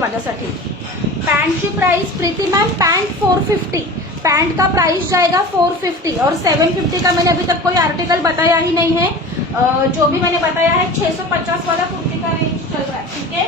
माझ्यासाठी पैंट की प्राइस प्रीति ma'am pant 450, pant का प्राइस जाएगा 450 और 750 का मैंने अभी तक कोई आर्टिकल बताया ही नहीं है। जो भी मैंने बताया है 650 वाला कुर्ती का रेंज चल रहा है। ठीक है,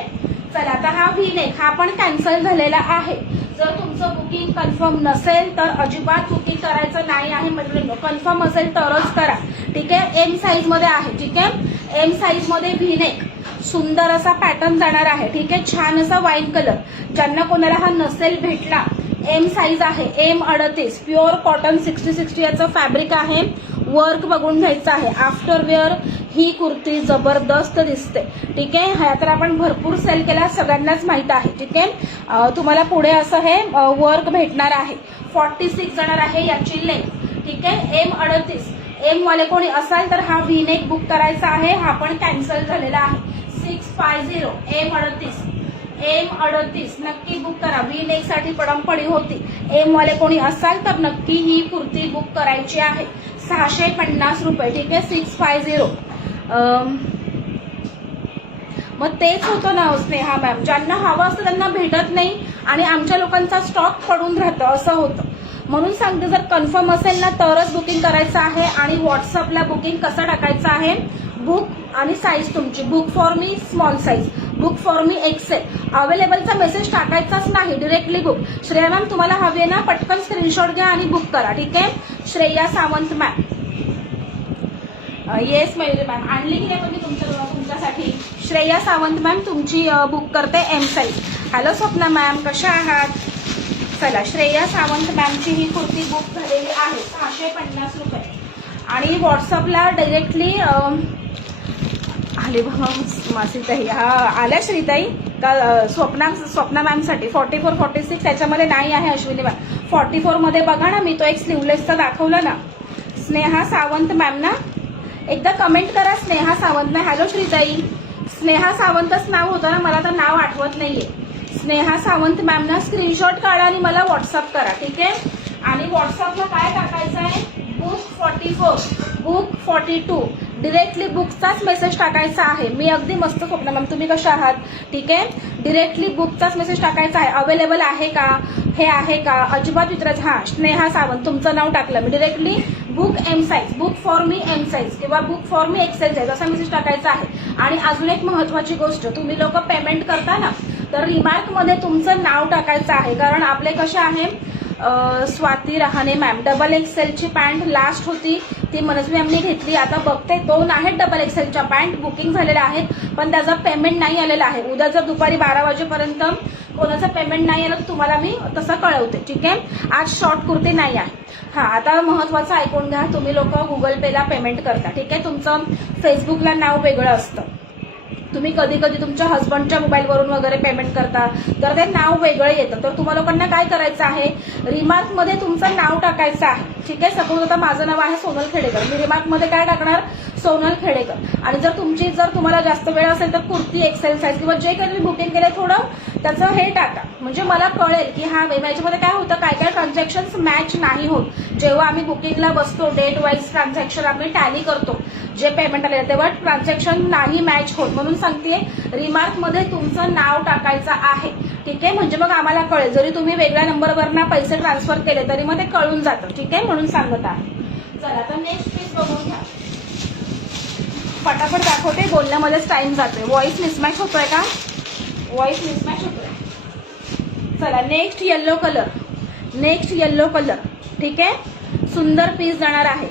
चला आता हा V-neck हा पण कॅन्सल झालेला आहे। जर तुमचं बुकिंग कन्फर्म नसेल तर अजिबात बुकिंग करायचं नाही आहे मैत्रिणींनो, कन्फर्म असेल तरच करा। ठीक आहे, एम साइज मध्ये आहे। ठीक आहे, एम साइज मध्ये V-neck सुंदर असा पॅटर्न जाणार आहे। ठीक आहे, छान असा वाईन कलर, ज्यांना कोणाला हा नसेल भेटला एम साइज आहे, एम 38 प्युअर कॉटन 60 याचं फॅब्रिक आहे। वर्क बघून घ्यायचं आहे। आफ्टर वेअर ही कुर्ती जबरदस्त दिसते। ठीक आहे, हा तर आपण भरपूर सेल केला, सगळ्यांनाच माहित आहे। ठीक आहे, तुम्हाला पुढे असं हे वर्क भेटणार आहे। 46 जाणार आहे याची लेंथ। ठीक आहे, एम 38 एम वाले कोणी असाल तर हा V-neck बुक करायचा आहे, हा पण कॅन्सल झालेला आहे। 650 एम 38 नक्की बुक करा। V-neck साठी पडमपडी होती। एम वाले कोणी असाल तर नक्की ही कुर्ती बुक करायची आहे। 650 रुपये। ठीक आहे, 650। मग तेच होतं ना स्नेहा मॅम, ज्यांना हवं असतं त्यांना भेटत नाही आणि आमच्या लोकांचा स्टॉक पडून राहतं, असं होतं। म्हणून सांगते, जर कन्फर्म असेल ना तरच बुकिंग करायचं आहे। आणि व्हॉट्सअपला बुकिंग कसं टाकायचं आहे, बुक आणि साईज तुमची, book for me small size, book for me XL. अवेलेबलचा मेसेज टाकायचाच नाही, डिरेक्टली बुक। श्रेया मॅम तुम्हाला हवी आहे ना, पटकन स्क्रीनशॉट घ्या आणि बुक करा। ठीक आहे, Shreya Sawant ma'am, yes Mayuri ma'am, आणली की नाही तुम्ही तुमच्यासाठी? श्रेया सावंत मॅम तुमची बुक करते M size. Hello Swapna ma'am, कशा आहात? चला, श्रेया सावंत मॅमची ही कुर्ती बुक झालेली आहे 650 रुपये। आणि व्हॉट्सअपला डायरेक्टली आले बघा मासीताई, हा आल्या श्रीताई का स्वप्ना मॅम साठी 44 46 त्याच्यामध्ये नाही आहे अश्विनी मॅम। 44 मध्ये बघा ना, मी तो एक स्लीवलेसचा दाखवला ना। स्नेहा सावंत मॅम ना, एकदा कमेंट करा स्नेहा सावंत मॅम। हॅलो श्रीताई, स्नेहा सावंतच नाव होतं ना, मला तर नाव आठवत नाहीये। स्नेहा सावंत मॅम ना स्क्रीनशॉट काढा आणि मला व्हॉट्सअप करा। ठीक आहे, आणि व्हॉट्सअपला काय टाकायचं आहे, बुक 44 बुक 42 डिरेक्टली बुकचाच मेसेज टाकायचा आहे। मी अगदी मस्त स्वप्न मॅम, तुम्ही कशा आहात? ठीक आहे, डिरेक्टली बुकचाच मेसेज टाकायचा आहे। अवेलेबल आहे का, हे आहे का, अजिबात विचारायचं। हा, स्नेहा सावंत तुमचं नाव टाकलं मी, directly book M size, book for me M size किंवा book for me XL size असा मेसेज टाकायचा आहे। आणि अजून एक महत्वाची गोष्ट, तुम्ही लोक पेमेंट करता ना, तर रिमार्क मध्ये तुमचं नाव टाकायचं आहे। कारण आपले कसे आहे, स्वाती रहाणे मॅम डबल एक्सेलची पॅन्ट लास्ट होती, ती मनस्वी मॅमने घेतली। आता बघते 2 आहेत डबल एक्सेलच्या पॅन्ट बुकिंग झालेल्या आहेत, पण त्याचा पेमेंट नाही आलेला आहे। उद्या जर दुपारी 12 वाजेपर्यंत कोणाचं पेमेंट नाही आलं तर तुम्हाला मी तसं कळवते। ठीक आहे, आज शॉर्ट कुर्ती नाही आहे। हा, आता महत्वाचं ऐकून घ्या, तुम्ही लोक गुगल पेला पेमेंट करता। ठीक आहे, तुमचं फेसबुकला नाव वेगळं असतं, तुम्ही कधी कधी तुमच्या हस्बंडच्या मोबाईलवरून वगैरे पेमेंट करता, तर ते नाव वेगळं येतं। तर तुम्हाला लोकांना काय करायचं आहे, रिमार्क मध्ये तुमचं नाव टाकायचं आहे। ठीक आहे, सपोज आता माझं नाव आहे सोनल खेडेकर, मी रिमार्क मध्ये काय टाकणार, सोनल खेडेकर। आणि जर तुम्हाला जास्त वेळ असेल तर कुर्ती एक्सेल साईज किंवा जे काही तुम्ही बुकिंग केलं थोडं त्याचं हे टाका, म्हणजे मला कळेल की हा याच्यामध्ये काय होतं, काय काय ट्रान्झॅक्शन मॅच नाही होत। जेव्हा आम्ही बुकिंगला बसतो डेट वाईज ट्रान्झॅक्शन आम्ही टॅली करतो, जे पेमेंट आले तेव्हा ट्रान्झॅक्शन नाही मॅच होत। म्हणून सांगते, रिमार्क मध्ये तुमचं नाव टाकायचं आहे। ठीक आहे, म्हणजे मग आम्हाला कळेल, जरी तुम्ही वेगळ्या नंबरवरना पैसे ट्रान्सफर केले तरी मग ते कळून जातं। ठीक आहे, म्हणून सांगत आहे। चला आता नेक्स्ट पीस बघून घ्या, फटाफट दाखवते, बोलण्यामध्येच टाइम जातोय। व्हॉइस मिसमॅच होतोय का, व्हॉइस मिसमॅच होतोय। चला next yellow colour, next yellow colour. ठीक आहे, सुंदर पीस जाणार आहे,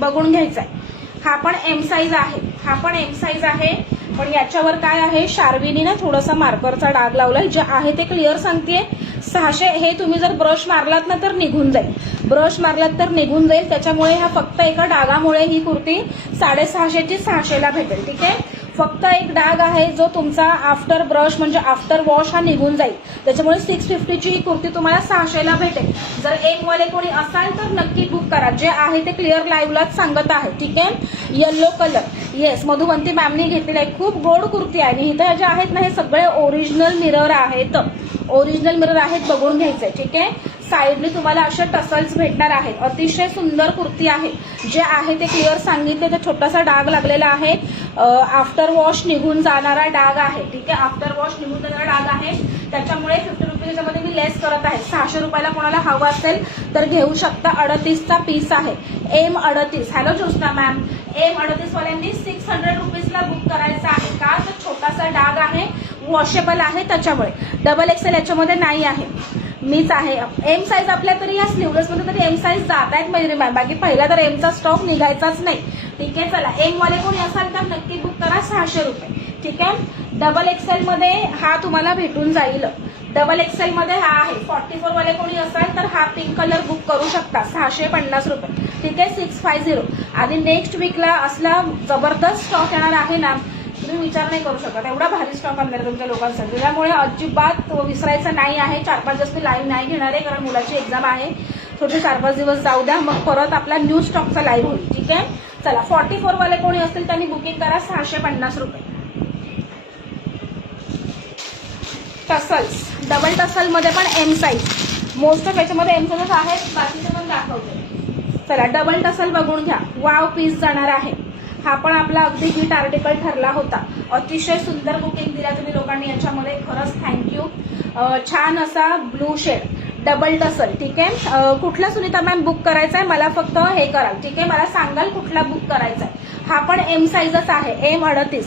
बघून घ्यायचा आहे। हा पण एम साईज आहे, हा पण एम साईज आहे, पण याच्यावर काय आहे, शार्विनी ना थोडासा मार्करचा डाग लावलाय, जे आहे ते क्लिअर सांगतेय। 600 हे तुम्ही जर ब्रश मारलात ना तर निघून जाईल, ब्रश मारलात तर निघून जाईल। त्याच्यामुळे हा फक्त एका डागामुळे ही कुर्ती 650ची 600ला भेटेल। ठीक आहे, फक्त एक डाग आहे जो तुमचा आफ्टर ब्रश म्हणजे आफ्टर वॉश हा निघून जाईल, त्याच्यामुळे 650ची ही कुर्ती तुम्हाला 600ला भेटेल। जर एम वाले कोणी असाल तर नक्की बुक करा, जे आहे ते क्लिअर लाईव्हलाच सांगत आहे। ठीक आहे, येल्लो कलर, येस मधुवंती मॅमनी घेतलेला आहे, खूप गोड कुर्ती आहे। आणि इथं जे आहेत ना हे सगळे ओरिजिनल मिरर आहेत, ओरिजिनल मिरर आहेत, बघून घ्यायचंय। ठीक आहे, साईडने तुम्हाला अशा टसल्स भेटणार आहेत. अतिशय सुंदर कुर्ती आहे. जे आहे ते क्लिअर सांगितले. तर छोटासा डाग लागलेला आहे, आफ्टर वॉश निघून जाणारा डाग आहे. ठीक आहे, आफ्टर वॉश निघून जाणारा डाग आहे, त्याच्यामुळे 50 रुपीज मध्ये मी लेस करत आहे. 600 रुपयाला कोणाला हवं असेल तर घेऊ शकता. 38चा पीस आहे. M38. Hello Jyotsna ma'am, M38 वाल्यांनी 600 रुपीजला बुक करायचं आहे का? तर छोटासा डाग आहे, वॉशेबल आहे, त्याच्यामुळे. डबल एक्सेल याच्यामध्ये नाही आहे, मीच आहे. एम साईज आपल्या तरी या स्लीवलेस मध्ये तरी एम साईज जात आहेत मयुरी मॅम. बाकी पहिला तर एमचा स्टॉक निघायचाच नाही. ठीक आहे, चला एम वाले कोणी असाल तर नक्की बुक करा. 600 रुपये. ठीक आहे, डबल एक्सेल मध्ये हा तुम्हाला भेटून जाईल. डबल एक्सेल मध्ये हा आहे. 44 वाले कोणी असाल तर हा पिंक कलर बुक करू शकता. 650 रुपये. ठीक आहे, 650. आणि नेक्स्ट वीकला असला जबरदस्त स्टॉक येणार आहे ना, तुम्ही विचार नाही करू शकत. एवढा भारी स्टॉक आणणार तुमच्या लोकांसाठी. त्यामुळे अजिबात विसरायचं नाही आहे. 4-5 दिवस मी लाईव्ह नाही घेणार आहे, कारण मुलाची एक्झाम आहे. थोडे 4-5 दिवस जाऊ द्या, मग परत आपला न्यू स्टॉकचा लाईव्ह होईल. ठीक आहे, चला 44 वाले कोणी असतील त्यांनी बुकिंग करा. 650 रुपये. टसल्स, डबल टसल मध्ये पण एम साईज. मोस्ट ऑफ याच्यामध्ये एम साईज आहेत, बाकीचे पण दाखवते. चला डबल टसल बघून घ्या. वाव पीस जाणार आहे. हा पण आपला अगदी हिट आर्टिकल ठरला होता. अतिशय सुंदर बुकिंग दिल्या तुम्ही लोकांनी याच्यामध्ये, खरंच थँक्यू. छान असा ब्लू शेड, डबल टसल. ठीक आहे, कुठला सुनीता मॅम बुक करायचा आहे? मला फक्त हे कराल. ठीक आहे, मला सांगाल कुठला बुक करायचा आहे. हा पण एम साईजच आहे. M38.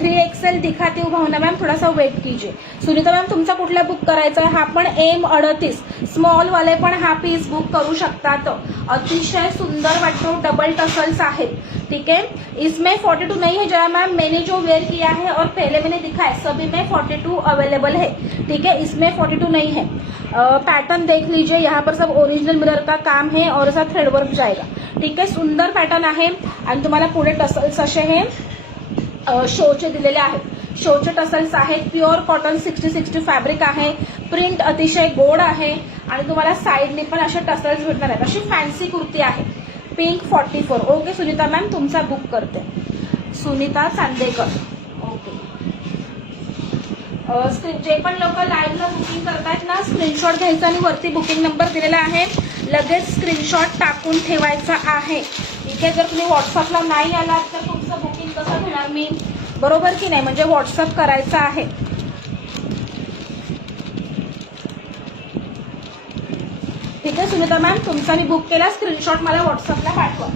3XL दिखाती हूँ भावना मैम, थोड़ा सा वेट कीजिए. सुनीता मैम तुमचा कुठला बुक करायचा आहे? हा पण M38. स्मॉल वाले पण हा पीस बुक करू शकतात. अतिशय सुंदर वाटतो. डबल टसल्स आहेत. ठीक है, इसमें 42 नहीं है जया मैम. मैंने जो वेयर किया है और पहले मैंने दिखाया सभी में 42 अवेलेबल है. ठीक है, इसमें 42 नहीं है. पैटर्न देख लीजिए, यहाँ पर सब ओरिजिनल मिरर का काम है और ऐसा थ्रेड वर्क जाएगा. ठीक है, सुंदर पॅटर्न आहे. आणि तुम्हाला पुढे टसल्स असे हे शोचे दिलेले आहेत. शोचे टसल्स आहेत. प्युअर कॉटन 60-60 फॅब्रिक आहे. प्रिंट अतिशय गोड आहे. आणि तुम्हाला साईडने पण असे टसल्स भेटणार आहेत. अशी फॅन्सी कुर्ती आहे. पिंक 44. ओके सुनीता मॅम, तुमचा बुक करते. सुनीता चांदेकर. ओके, जे पण लोक लाईव्हला बुकिंग करतायत ना, स्क्रीनशॉट घ्यायचा आणि वरती बुकिंग नंबर दिलेला आहे, लगेच स्क्रीनशॉट टाकून ठेवायचा आहे. ठीक आहे, जर तुम्ही व्हॉट्सअपला नाही आलात तर तुमचं बुकिंग कसं घेणार मी? बरोबर की नाही? म्हणजे व्हॉट्सअप करायचं आहे. ठीक आहे सुनीता मॅम, तुमचा मी बुक केला. स्क्रीनशॉट मला व्हॉट्सअपला पाठवा.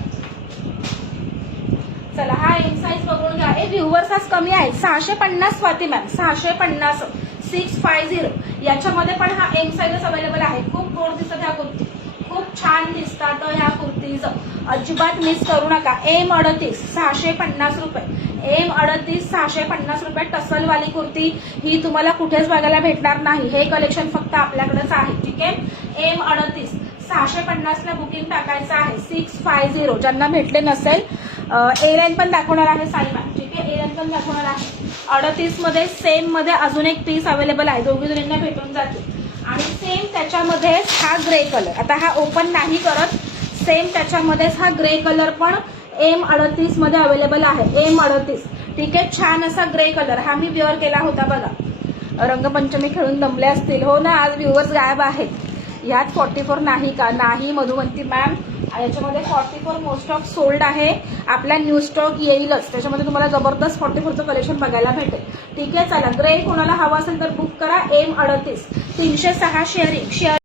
चला हा एम साईज बघून घ्या. हे व्ह्युअर्स आज कमी आहेत. 650 स्वाती मॅम, 650. 650. याच्यामध्ये पण हा एम साईजच अवेलेबल आहे. खूप गोड दिसत ह्या कुर्ती, खूप छान दिसतात ह्या कुर्तीज. अजिबात मिस करू नका. M38 650 रुपये. M38 650 रुपये. टसलवाली कुर्ती ही तुम्हाला कुठेच बघायला भेटणार नाही. हे कलेक्शन फक्त आपल्याकडेच आहे. ठीक आहे, M38 650ला बुकिंग टाकायचं आहे. 650. ज्यांना भेटले नसेल, ए लाईन पण दाखवणार आहे साई मॅम. ठीक आहे, ए लाईन पण दाखवणार आहे. 38 मध्ये सेम मध्ये अजून एक पीस अवेलेबल आहे. दोघी जणींना भेटून जाते. आणि सेम त्याच्यामध्ये हा ग्रे कलर, आता हा ओपन नाही करत, सेम त्याच्यामध्येच हा ग्रे कलर पण M38 मध्ये अवेलेबल आहे. M38. ठीक आहे, छान असा ग्रे कलर. हा मी वेअर केला होता बघा. रंगपंचमी खेळून दमले असतील. हो ना, आज व्ह्युअर्स गायब आहेत. ह्यात 44 नाही का? नाही मधुवंती मॅम, याच्यामध्ये 44 मोस्ट ऑफ सोल्ड आहे. आपला न्यू स्टॉक येईलच. त्याच्यामध्ये तुम्हाला जबरदस्त 44चं कलेक्शन बघायला भेटेल. ठीक आहे, चला ग्रे कोणाला हवा असेल तर बुक करा. M38. 306 शेअरिंग.